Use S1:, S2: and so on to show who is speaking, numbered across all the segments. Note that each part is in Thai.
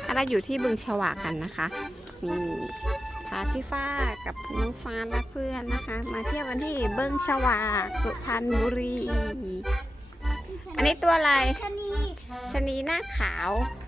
S1: เราอยู่ที่บึงฉวากกันนะคะนี่พาพี่ฟ้ากับน้องฟ้าและเพื่อนนะคะ มาเที่ยวกันที่บึงฉวากสุพรรณบุรี อันนี้ตัวอะไรชะนีหน้าขาว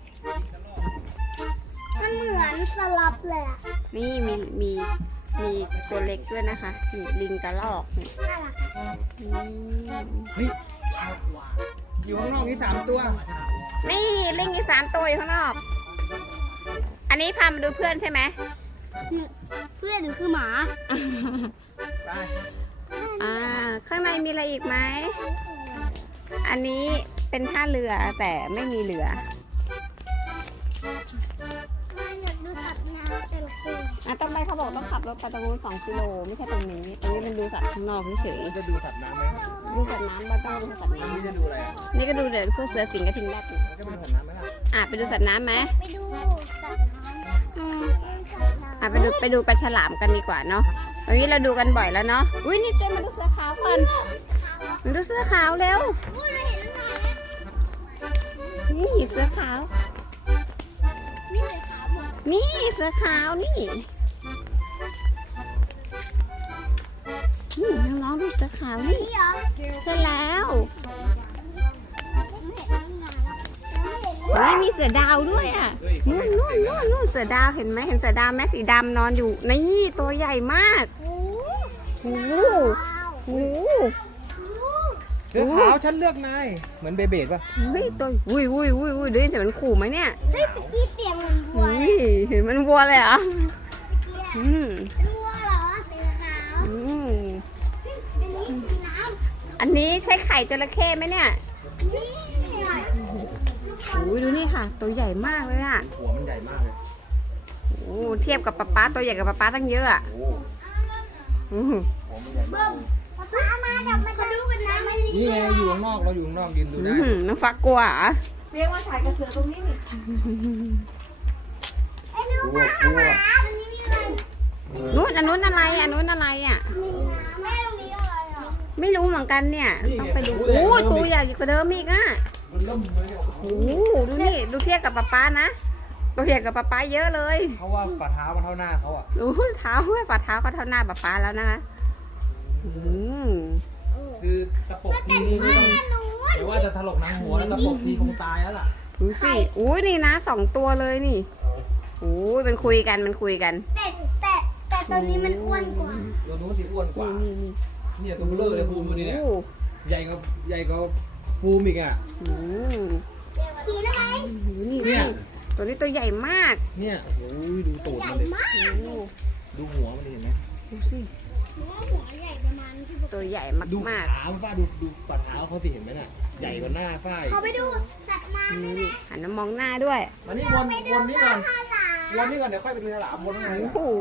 S2: มันเหมือนสลับเลยอะ
S1: นี่มีตัวเล็กด้วยนะคะนี่ลิงกระรอกนี่
S2: น่ารัก
S3: เฮ้ยอยู่ข้างนอกนี่3 ตัว
S1: นี่ลิงอีก3 ตัวอยู่ข้างนอก อันนี้พามาดูเพื่อนใช่ไหม
S2: เพื่อนหนูคือหมา
S3: ไป
S1: ข้างในมีอะไรอีกไหม อันนี้เป็นท่าเรือแต่ไม่มีเรือ
S2: อยากดูสัตว์น้ำแต่ละตัว
S1: ต้องไปเขาบอกต้องขับรถไปตรงนู้น2 กิโลไม่ใช่ตรงนี้เป็นดูสัตว์ข้างนอกเฉย
S3: เราจะดูสัตว์น้ำไหม
S1: ดูสัตว์น้ำบ้างต้องดูสัตว์น้
S3: นี่จะดูอะไรอ่ะ
S1: ำนี่ก็ดูเดี๋ยวพวกเสือสิงห์กระทิงแรด
S3: มันก็เป็นสัตว์น้ำไหมล่ะ
S1: ไปดูสัตว์น้ำไหม
S2: ไปดูสัตว์น้ำ
S1: ไปดูปลาฉลามกันดีกว่าเนาะวันนี้เราดูกันบ่อยแล้วเนาะอุ้ยนี่เจมมาดูเสือขาวก่อนมาดูเสือขาวเร็ว
S2: พูดเราเห็นแล้วไง
S1: นี่เสือขาว
S2: นี่เลยขาหมด
S1: นี่เสือขาวนี่น้องๆดูเสือขาวนี่
S2: นี่เหรอ
S1: ใช่แล้ว
S2: ผมเห็นตั้งนานแล้วไม่เห็นเลย
S1: เฮ้ยมีเสือดาวด้วยอ่ะนู่นเสือดาวเห็นไหมเห็นเสือดาวแม่สีดำนอนอยู่นี่ตัวใหญ่มาก
S2: โอ้
S1: โอ้โห
S2: ว้าว
S1: โอ้โห
S3: เสื้อขาวฉันเลือกนายเหมือนเบเบดป่ะ
S1: เฮ้ยตัวอุ้ยดูดิมันขู่ไหมเนี่ย
S2: เฮ้ยเมื่อกี้เสียงเหมือนวัว
S1: เฮ้ยเห็นมันวัวเลยเหรออืม
S2: เป็นวัวเหรอเสือขาว
S1: อืม
S2: อันนี้มีน้
S1: อันนี้ใช่ไข่จระเข้ไหมเนี่ย
S2: ำนี่หน่อย
S1: โอ้ยดูนี่ค่ะ ตัวใหญ่มากเลยอ่ะ
S3: หัวมันใหญ่มากเลย
S1: โอ้เทียบกับป๊าตัวใหญ่กับป๊าตั้งเยอะอ่ะ
S3: โอ้
S1: อืม
S3: หัวมันใหญ่มาก
S2: ป้ามาจับมาดูกันนะมัน
S3: นี่ไงอยู่ข้างนอกเราอยู่ข้างนอกยืนดูได้
S1: น้องฟักกลัวเหรอ
S2: ไอ้ลูก
S3: กลัวกลัว
S2: มันนี่มีอะไร
S1: นู้นอะไรอ่ะนู้นอะไรอ่ะ
S2: แม่ตรงนี้อะไรอ่ะ
S1: ไม่รู้เหมือนกันเนี่ยต้องไปดูโอ้ตัวใหญ่กว่าเดิมอีกอ่ะ
S3: มันเริ่มเลยเนี่ย
S1: โอ้ดูนี่ดูเทียบกับป๊านะตัวใหญ่กับป๊าเยอะเลย
S3: เขาว่าฝ่าเท้ามันเท่าหน้าเขาอ่ะ
S1: ดูเท้าฝ่าเท้าก็เท่าหน้าป๊าแล้วนะคะอืม
S3: คือตะปบทีนี้ไม่ต้องเดี๋ยวว่าจะถลกหนังหัวแล้วตะปบทีคงตายแล้วล่ะ
S1: ดูสิอุ้ยนี่นะ2 ตัวเลยนี่โอ้ยมันคุยกัน
S2: แต่ตัวนี้มันอ้วนกว่า
S3: ตัวนู้นสิอ้วนกว่า
S1: นี่
S3: เนี่ยตัวเบลอเลยภูมิตัวนี้เนี่ย
S1: โอ้
S3: ใหญ่กว่าภูมิอีกอ่ะ
S1: อืม
S2: ขี่ได้ไหม
S1: นี่
S3: เนี่ย
S1: ตัวนี้ตัวใหญ่มาก
S3: เนี่ยโอ้ยดูตูด
S2: ใหญ่
S3: มันเลย
S2: มาก
S1: โอ้
S3: ดูหัวมันดิเห็นไหม
S1: ดูสิ
S2: หนูว่าหัวใหญ่ประมาณที่แบบ
S1: ตัวใหญ่
S3: ดู
S1: มาก
S3: ขาฝ้าดูฝ่าเท้าเขาสิเห็นไหมน่ะใหญ่กว่าหน้าฝ้าย
S2: เขาไปดูสัตว์น้ำได้ไหม
S1: ๆหันมามองหน้าด้วย
S3: มานี่วนนี่ก่อน
S2: ข้าวหลาม
S3: วนนี่ก่อนเดี๋ยวค่อยไปดูฉลามวนข้างใน
S1: โอ้โห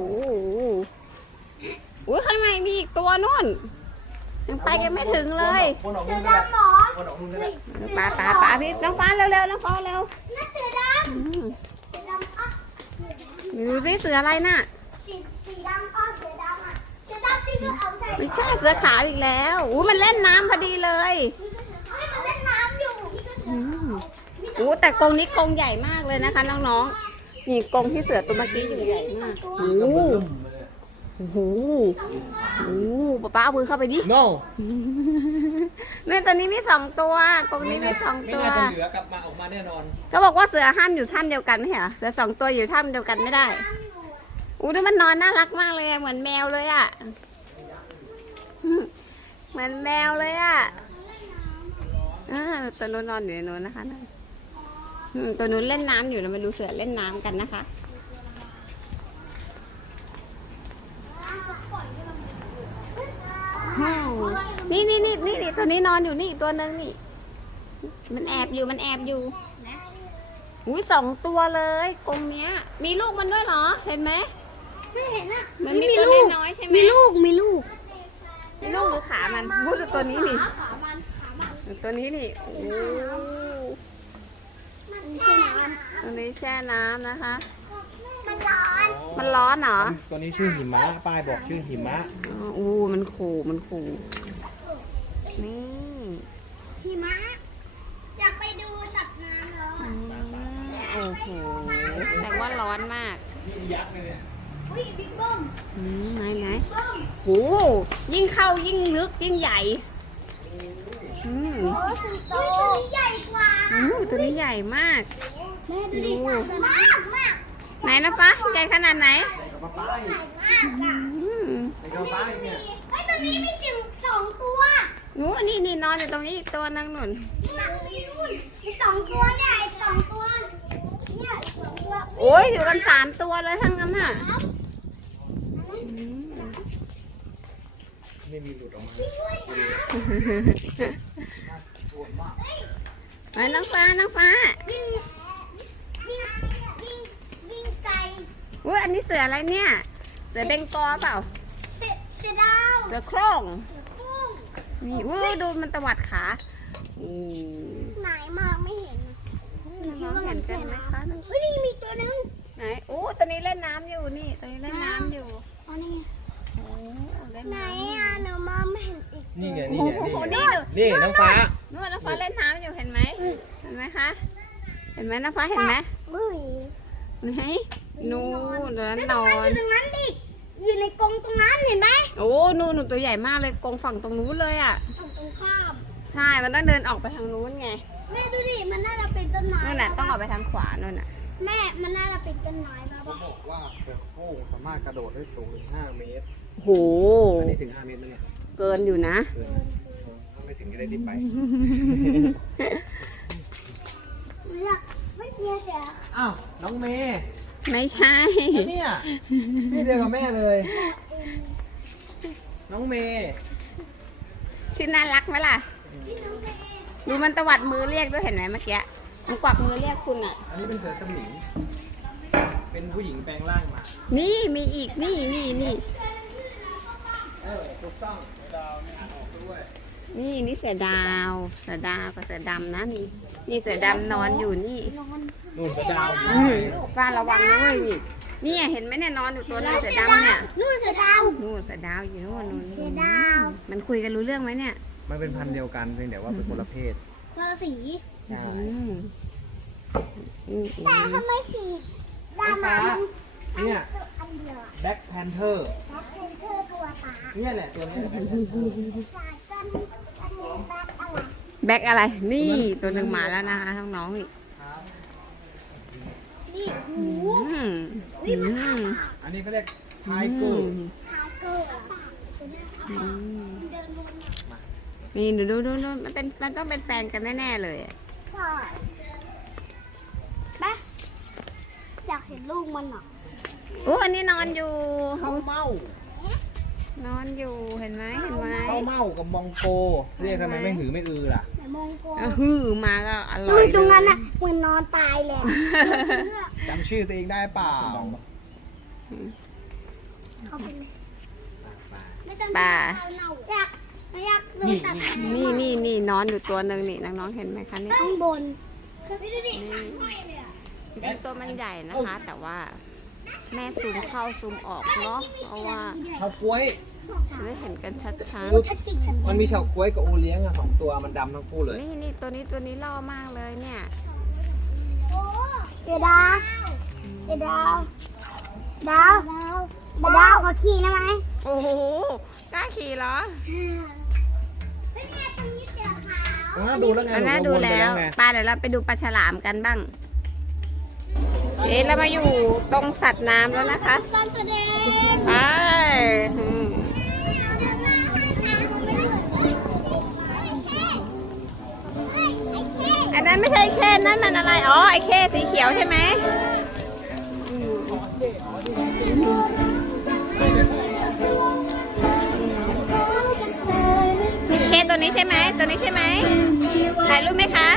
S1: อุ้ยข้างในมีอีกตัวนู่นยังไปกันไม่ถึงเลย
S3: วนออก
S2: เสื
S3: นู่
S2: อน
S3: ก็ได้
S2: ดำหมอ
S3: วนออกนู่นก็ได้
S1: ป๋าพี่น้องฟ้าเร็วน้องฟ้าเร็ว
S2: นั่นเสือด
S1: อืม
S2: ำเสือดำอ่ะ
S1: ดูสิเสืออะไรน่ะ
S2: สีดำอ่ะเสือดำอ่ะเสือดำจริงก็เอาใส่
S1: ไม่ใช่เสือขาวอีกแล้วอู้มันเล่นน้ำพอดีเลย
S2: ให้มันเล่นน้ำอยู่
S1: อืมอู้แต่กรงนี้กรงใหญ่มากเลยนะคะน้องๆนี่กรงที่เสือตัวเมื่อกี้อยู่ใหญ่มากโอ้โหโอ้โหโอ้โหป๊าเอามือเข้าไปดิ
S3: โน่
S1: เนี่ยตัวนี้มี2 ตัวกรงนี้มี2 ตัว
S3: ไม่น่าจะเหลือกลับมาออกมาแน่นอน
S1: ก็บอกว่าเสือห้ามอยู่ถ้ำเดียวกันไม่ใช่เหรอเสือ2 ตัวอยู่ถ้ำเดียวกันไม่ได้อู้ดูมันนอนน่ารักมากเลยอะเหมือนแมวเลยอ่ะเหมือนแมวเลยอ่ะตัวนู้นนอนอยู่ในนู้นนะคะตัวนู้นเล่นน้ำอยู่เรามาดูเสือเล่นน้ำกันนะคะนี่ตัวนี้นอนอยู่นี่ตัวนึงนี่มันแอบอยู่อุ้ย2 ตัวเลยกรงเนี้ย มีลูกมันด้วยเหรอเห็นไหม
S2: ไม่เห็นอ่ะ
S1: มันมีตัวน้อยๆใช่ไหม
S2: มีลูก
S1: มีลูกหรือขามันพูดถึงตัวนี้นี่
S2: ขามัน
S1: ตัวนี้นี่โอ้
S2: มันแช่น้
S1: ตัวนี้แช่น้ำนะคะ
S2: ำมันร้อน
S1: มันร้อนเหรอ
S3: ตัวนี้ชื่อหิมะป้ายบอกชื่อหิมะ
S1: อู้มันขู่นี่
S2: หิมะอยากไปดูสัตว์น้ำเหรอ
S1: โอ้โหแต่ว่าร้อนมาก
S3: นี่ยักษ์เลยเนี่ย
S2: อุ้ยบิ๊กเบิ้ม
S1: ไหน
S2: เบิ้ม
S1: โหยิ่งเข้ายิ่งลึกยิ่งใหญ่อืม
S2: โอ้สิงโตตัวนี้ใหญ่กว่า
S1: ตัวนี้ใหญ่มาก
S2: แม่ดูดิมากมาก
S1: ไหนนะฟ้าใหญ่ขนาดไหน
S3: กับป้าป้าอีก
S2: มากอ่ะ
S1: อืม
S3: ไอ้กับป้าอีกเนี่ย
S2: เฮ้ยตัวนี้มี2 ตัว
S1: นี่นอนอยู่ตรงนี้อีกตัวนึงหนุน
S2: มี2 ตัวเนี่ยไอ้2 ตัวเนี่ย2 ตัว
S1: โอ้ยอยู่กัน3 ตัวเลยทั้งนั้นอ่ะ
S3: ไม่มีหลุดออกมา
S1: ไปน้องฟ้า
S2: ยิงไก่
S1: อุ้ยอันนี้เสืออะไรเนี่ย เสือเบงกอลเปล่า
S2: เสือดาว
S1: เสือโคร่ง
S2: กุ้ง
S1: นี่ดูมันตวัดขาอืม
S2: ไหนมากไม่เห็น
S1: น้องเห็นกันไหมคะ
S2: เฮ้ยนี่มีตัวนึง
S1: ไหนโอ้ตัวนี้เล่นน้ำอยู่นี่ตัวนี้เล่นน้ำอยู่
S2: อ๋อนี่
S1: โอ้เล่น
S2: ไหน
S1: น้ำ
S2: อ่ะหนูมองไม่เห็นอีก
S3: นี่ไง
S1: โอ้
S3: นี่
S1: โห
S3: ไง
S1: นี่
S3: นี่น้องฟ้า
S1: นู่นน้องฟ้าเล่นน้ำอยู่เห็นไหมคะ เห็นไหมน้องฟ้าเห็นไหม
S2: อุ้ย
S1: ไหนนู่นตัวนั้น
S2: แล้ว
S1: น
S2: ตรง
S1: อ
S2: นั้นอน ยู่ตรงนั้นดิอยู่ในกรงตรงนั้นเห็นไหม
S1: โอ้นู่นตัวใหญ่มากเลยกรงฝั่งตรงนู้นเลยอ่ะ
S2: ฝั่งตรงข้าม
S1: ใช่มันต้องเดินออกไปทางนู้นไง
S2: แม่ดูดิมันน่าจะเป็นต้นไม้
S1: นู่นน่ะต้องออกไปทางขวานู่นน่ะ
S2: แม่มันน่าจะเป็นต้นไม้แล้ว
S3: เขาบอกว่าเสือโคร่งสามารถกระโดดได้สูงถึง5 เมตร
S1: โห
S3: อันนี้ถึง5 เมตรไหมเนี่ย
S1: เกินอยู่นะ
S3: เกินถ้าไม่ถึงจะได้รีบไป
S2: ไม่อยากไม่เมียเสีย
S3: อ้าวน้องเมย์
S1: ไม่ใช่
S3: เนี่ยชื่อเดียวกับแม่เลย น้องเมย์
S1: ชื่อน่ารักไหมล่ะ
S2: ที่น้องเมย์
S1: ดูมันตวัดมือเรียกด้วยเห็นไหมเมื่อกี้มันกวักมือเรียกคุณอ่ะ
S3: อันนี้เป็นเสือสมิงเป็นผู้หญิงแปลงร่างมา
S1: นี่มีอีกนี่
S3: ถูกต้องเสือดาวนี่อ่านออกด้วย
S1: นี่เสือดาวกับเสือดำนะนี่เสือดำนอนอยู่นี่
S3: นู่นเสือดาว
S1: ฟ้าระวังนะเว้ยนี่เห็นไหมเนี่ยนอนอยู่ตัวนึงเสือดำเนี่ย
S2: นู่นเสือดาว
S1: นู่นเสือดาวอยู่นู่น
S2: เสือดาว
S1: มันคุยกันรู้เรื่องไหมเนี่ย
S3: มันเป็นพันธุ์เดียวกันเพียงแต่ว่าเป็นคนละเพศ
S2: คนละสี
S3: ใช่
S2: แต่ทำไมสีดำอะมัน
S3: เนี่ย
S2: อันเดียวอะ
S3: แบ็คแพนเทอร์
S2: แบ็คเพนเทอร์ตัวฟ้า
S3: เนี่ยแหละตัวเนี้ย
S2: สายกันอันนี้แบ็คอะไร
S1: แบ็คอะไรนี่ตัวหนึ่งมาแล้วนะคะน้องๆนี่
S2: นี่หู
S1: อืม
S2: วิมันท
S3: อันนี้เขาเรียกไทเกอร์
S2: ำทาเกอร์อะตัวเนี้ยมันเดินวนอะ
S1: นี่ดูมันต้องเป็นแฟนกันแน่ๆเลยอะ
S2: ใช่แม่อยากเห็นลูกมันอ่ะ
S1: โอ้อันนี้นอนอยู่
S3: ข้าวเม่าน
S1: อนอยู่เห็นไหม
S3: ข้าวเม่ากับมองโก เรียกทำไมไม่หือไม่อือล่ะ
S2: ไหนมองโก
S1: ฮือมาก็อร่
S2: ดู
S1: อย
S2: ตรงนั้น
S1: เลย
S2: อ่ะเหมือนนอนตายเลย
S3: จำชื่อตัวเองได้เปล่า
S2: เข้าไปเลยไม่ต้อง
S1: ป่า
S2: เน่าอยากไม่อยากดูสัตว์
S1: นี่นอนอยู่ตัวหนึ่งนี่น้องๆเห็นไหมคะนี่
S2: ข้างบนไม่ดูดิห้อยเลยอ่ะ
S1: จริงๆตัวมันใหญ่นะคะ แต่ว่าแม่ซูมเข้าซูมออกเนาะเพราะว่า
S3: เฉาก๊วย
S1: จะได้เห็นกันชัด
S2: ชัดจริงชัด
S3: มันมีเฉาก๊วยกับโอเลี้ยงอะ2 ตัวมันดำทั้งคู่เลย
S1: ๆนี่ตัวนี้ล่อมากเลยเนี่ย
S2: เดี๋ยวดาวเดี๋ยวดาวดาวดาวขอขี่ได้ไหม
S1: โอ้โหกล้าขี่เหรอ
S2: ไม่เนี่ยตรงนี้เสือขาว
S3: อันนั้นดูแล้วไง
S1: อันนั้น
S3: เรา
S1: ดู
S3: วนไป
S1: แล้ว
S3: ไง
S1: ปลาเดี๋ยวเราไปดูปลาฉลามกันบ้างเรามาอยู่ตรงสัตว์น้ำแล้วนะคะ
S2: การแสดง
S1: ไปอืมอันนั้นไม่ใช่เคนั่นมันอะไรอ๋อไอเคสีเขียวใช่ไหมเคตัวนี้ใช่ไหมถ่ายรูปไหมคะ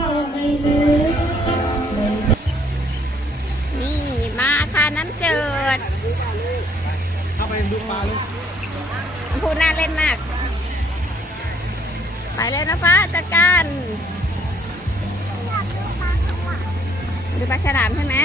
S1: นี่มาค่ะน้ำเจิด
S3: เข้าไปดูปลาเลย
S1: พูดน่าเล่นมาก ไปเลยนะฟ้าจัดการดูปลาฉลามใช่ไหม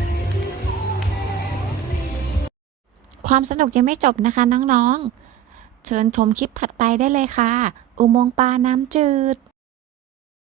S4: ความสนุกยังไม่จบนะคะน้องๆเชิญชมคลิปถัดไปได้เลยค่ะ อุโมงค์ปลาน้ำจืด